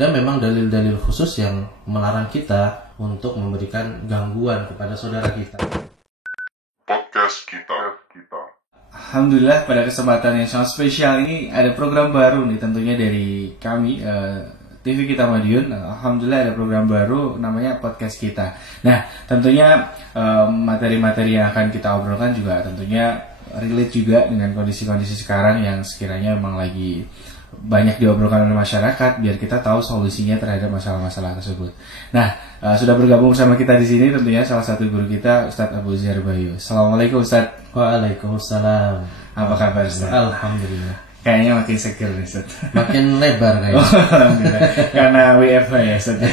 ada memang dalil-dalil khusus yang melarang kita untuk memberikan gangguan kepada saudara kita. Podcast kita. Alhamdulillah pada kesempatan yang sangat spesial ini ada program baru nih tentunya dari kami TV Kita Madiun. Alhamdulillah ada program baru namanya Podcast Kita. Nah tentunya materi-materi yang akan kita obrolkan juga tentunya relate juga dengan kondisi-kondisi sekarang yang sekiranya memang lagi banyak diobrolkan oleh masyarakat biar kita tahu solusinya terhadap masalah-masalah tersebut. Nah, sudah bergabung bersama kita di sini tentunya salah satu guru kita Ustadz Abu Zahir Bayu. Assalamualaikum Ustadz. Waalaikumsalam. Apa kabar Ustadz? Alhamdulillah. Kayaknya makin seger nih Ustadz. Makin lebar kayaknya. Alhamdulillah. Karena WFH ya Ustadz.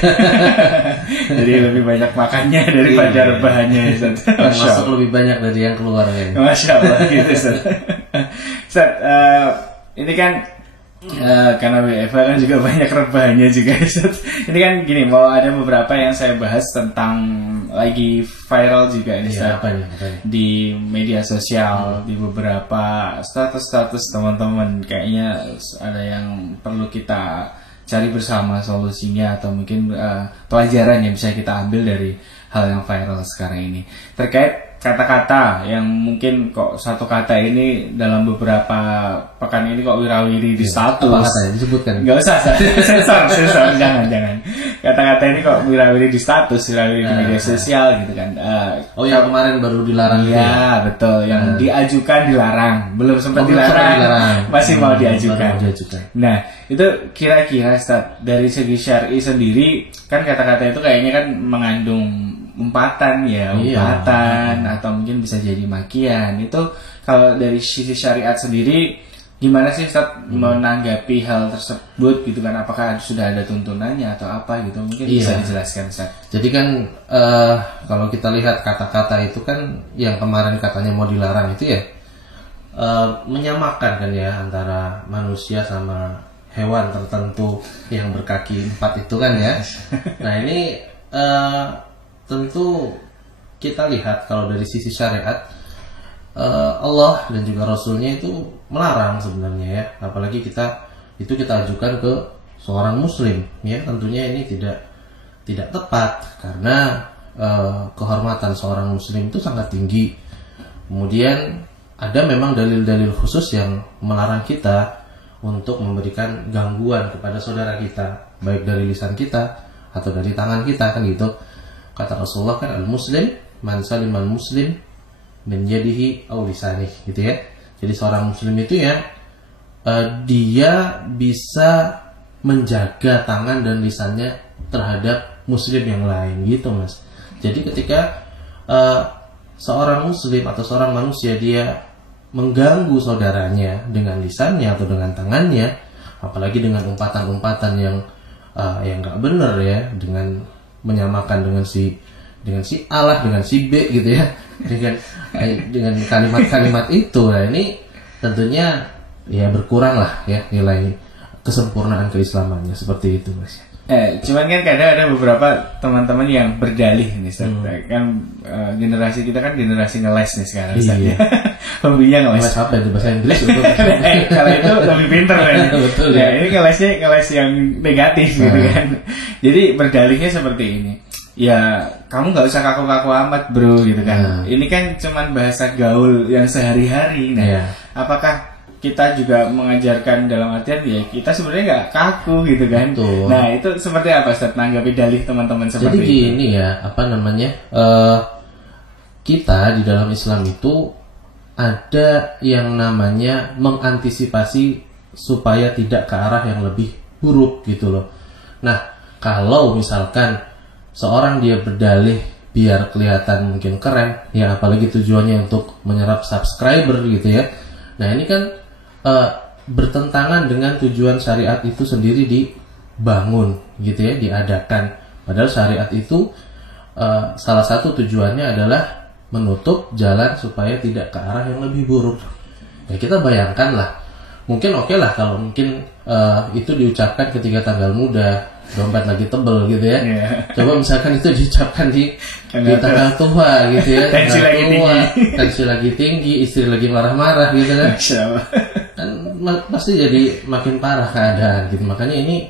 Jadi lebih banyak makannya daripada rebahannya ya Ustadz. Masuk lebih banyak dari yang keluar kayaknya. Masya Allah gitu Ustadz. Ustadz, ini kan karena WFH kan juga banyak rebahannya juga Ustadz. Ini kan gini, mau ada beberapa yang saya bahas tentang lagi viral juga ini Ustadz, apanya? Di media sosial, di beberapa status teman-teman. Kayaknya ada yang perlu kita cari bersama solusinya atau mungkin pelajaran yang bisa kita ambil dari hal yang viral sekarang ini terkait kata-kata yang mungkin kok satu kata ini dalam beberapa pekan ini kok wirawiri di status. Apa katanya disebutkan? Nggak usah, sensor, jangan. Kata-kata ini kok wirawiri di status, wirawiri di media sosial gitu kan. Yang kemarin baru dilarang. Iya, betul. Yang diajukan dilarang, belum sempat dilarang, masih mau diajukan. Nah, itu kira-kira Ustaz, dari segi syar'i sendiri kan kata-kata itu kayaknya kan mengandung umpatan atau mungkin bisa jadi makian. Itu kalau dari sisi syariat sendiri gimana sih Ustaz menanggapi hal tersebut gitu kan, apakah sudah ada tuntunannya atau apa gitu, mungkin bisa dijelaskan Ustaz. Jadi kan kalau kita lihat kata-kata itu kan yang kemarin katanya mau dilarang itu ya menyamakan kan ya antara manusia sama hewan tertentu yang berkaki 4 itu kan ya. Nah ini tentu kita lihat kalau dari sisi syariat Allah dan juga Rasulnya itu melarang sebenarnya ya, apalagi kita ajukan ke seorang muslim ya, tentunya ini tidak tepat karena kehormatan seorang muslim itu sangat tinggi. Kemudian ada memang dalil-dalil khusus yang melarang kita untuk memberikan gangguan kepada saudara kita, baik dari lisan kita atau dari tangan kita kan gitu. Kata Rasulullah kan al-muslim man salimal muslim min yadihi aw lisanih gitu ya. Jadi seorang muslim itu ya dia bisa menjaga tangan dan lisannya terhadap muslim yang lain gitu Mas. Jadi ketika seorang muslim atau seorang manusia dia mengganggu saudaranya dengan lisannya atau dengan tangannya, apalagi dengan umpatan-umpatan yang nggak benar ya, dengan menyamakan dengan si A lah dengan si B gitu ya, dengan kalimat-kalimat itu. Nah ini tentunya ya berkurang lah ya nilai kesempurnaan keislamannya seperti itu Mas. Cuman kan kadang ada beberapa teman-teman yang berdalih nih Ustaz. Kan generasi kita kan generasi ngeles nih sekarang Ustaz. Iya. Hobinya ngeles. Ngeles apa itu bahasa Inggris? Kalau itu lebih pinter kan. Betul ya. Ini ngeles yang negatif gitu kan. Jadi berdalihnya seperti ini. Ya kamu nggak usah kaku-kaku amat bro gitu kan. Ini kan cuman bahasa gaul yang sehari-hari. Nah, apakah kita juga mengajarkan dalam artian ya kita sebenarnya nggak kaku gitu kan. Betul. Nah itu seperti apa Ustaz nanggapi dalih teman-teman seperti itu? Jadi itu? gini ya, kita di dalam Islam itu ada yang namanya mengantisipasi supaya tidak ke arah yang lebih buruk gitu loh. Nah kalau misalkan seorang dia berdalih biar kelihatan mungkin keren ya, apalagi tujuannya untuk menyerap subscriber gitu ya. Nah ini kan bertentangan dengan tujuan syariat itu sendiri dibangun gitu ya, diadakan. Padahal syariat itu salah satu tujuannya adalah menutup jalan supaya tidak ke arah yang lebih buruk. Ya kita bayangkan lah, mungkin oke lah kalau mungkin itu diucapkan ketika tanggal muda, dompet lagi tebel gitu ya. Coba misalkan itu diucapkan di tanggal tua gitu ya, tensi lagi tinggi, istri lagi marah-marah gitu kan. Kan pasti jadi makin parah keadaan gitu. Makanya ini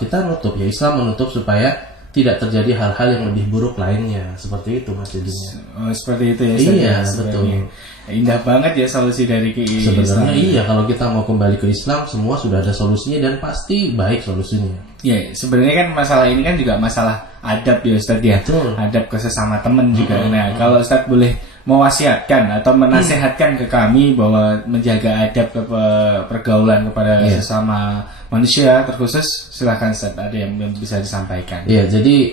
kita nutup ya, Islam menutup supaya tidak terjadi hal-hal yang lebih buruk lainnya, seperti itu Mas jadinya. Seperti itu ya. Iya, betul. Indah banget ya solusi dari Islam. Sebenarnya iya, kalau kita mau kembali ke Islam semua sudah ada solusinya dan pasti baik solusinya. Ya, sebenarnya kan masalah ini kan juga masalah adab ya Ustadz ya. Betul. Adab ke sesama teman juga. Nah, kalau Ustadz boleh mewasiatkan atau menasehatkan ke kami bahwa menjaga adab ke pergaulan kepada sesama manusia terkhusus, silahkan Ustadz, ada yang bisa disampaikan. Iya, jadi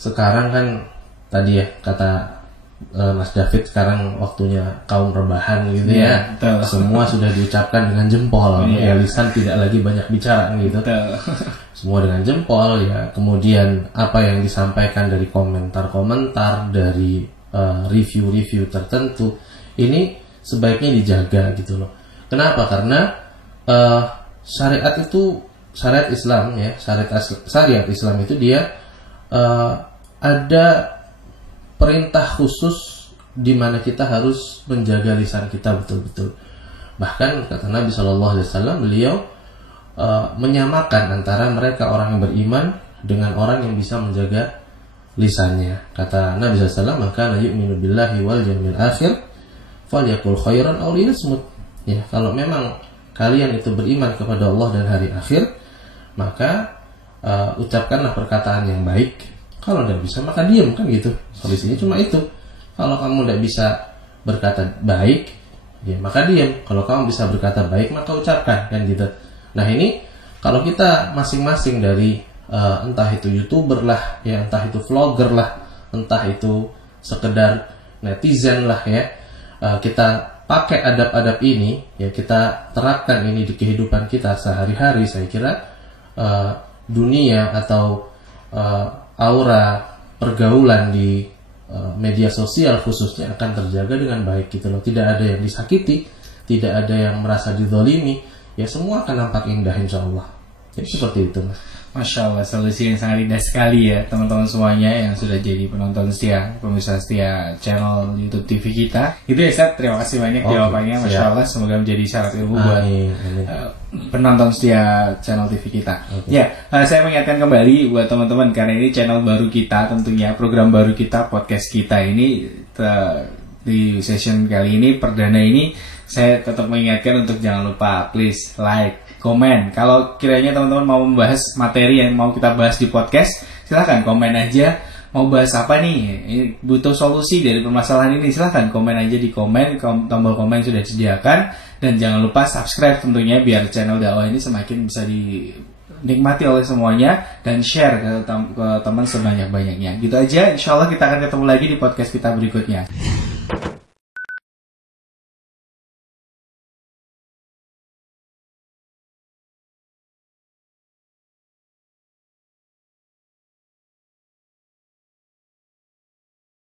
sekarang kan tadi ya kata Mas David, sekarang waktunya kaum rebahan gitu ya. Betul. Semua sudah diucapkan dengan jempol, ya lisan tidak lagi banyak bicara gitu. Semua dengan jempol ya. Kemudian apa yang disampaikan dari komentar-komentar, dari review-review tertentu, ini sebaiknya dijaga gitu loh. Kenapa? Karena syariat itu, syariat Islam ya, syariat Islam itu dia ada perintah khusus di mana kita harus menjaga lisan kita betul-betul. Bahkan kata Nabi SAW, beliau menyamakan antara mereka orang yang beriman dengan orang yang bisa menjaga lisannya. Kata Nabi SAW, maka la yu'minu billahi wal yawmil akhir falyaqul khairan aw liyasmut. Ya, kalau memang kalian itu beriman kepada Allah dan hari akhir, maka ucapkanlah perkataan yang baik. Kalau tidak bisa maka diam, kan gitu. Solusinya cuma itu. Kalau kamu tidak bisa berkata baik, ya maka diam. Kalau kamu bisa berkata baik, maka ucapkan, kan gitu. Nah ini kalau kita masing-masing dari entah itu YouTuber lah, ya entah itu vlogger lah, entah itu sekedar netizen lah ya, kita pakai adab-adab ini, ya kita terapkan ini di kehidupan kita sehari-hari, saya kira dunia atau aura pergaulan di media sosial khususnya akan terjaga dengan baik gitu loh. Tidak ada yang disakiti, tidak ada yang merasa dizalimi, ya semua akan nampak indah insyaallah. Jadi seperti itu Mas. Masya Allah, solusi yang sangat indah sekali ya teman-teman semuanya yang sudah jadi penonton setia, pemirsa setia channel YouTube TV kita. Itu ya Ustadz, terima kasih banyak jawabannya. Masya Allah, semoga menjadi syarat ilmu buat penonton setia channel TV kita. Ya, saya mengingatkan kembali buat teman-teman, karena ini channel baru kita, tentunya program baru kita, podcast kita ini di session kali ini, perdana ini, saya tetap mengingatkan untuk jangan lupa please like, komen. Kalau kiranya teman-teman mau membahas materi yang mau kita bahas di podcast, silahkan komen aja. Mau bahas apa nih? Ini butuh solusi dari permasalahan ini, silahkan komen aja di komen. Tombol komen sudah disediakan. Dan jangan lupa subscribe tentunya, biar channel dakwah ini semakin bisa dinikmati oleh semuanya. Dan share ke teman sebanyak-banyaknya. Gitu aja, insya Allah kita akan ketemu lagi di podcast kita berikutnya.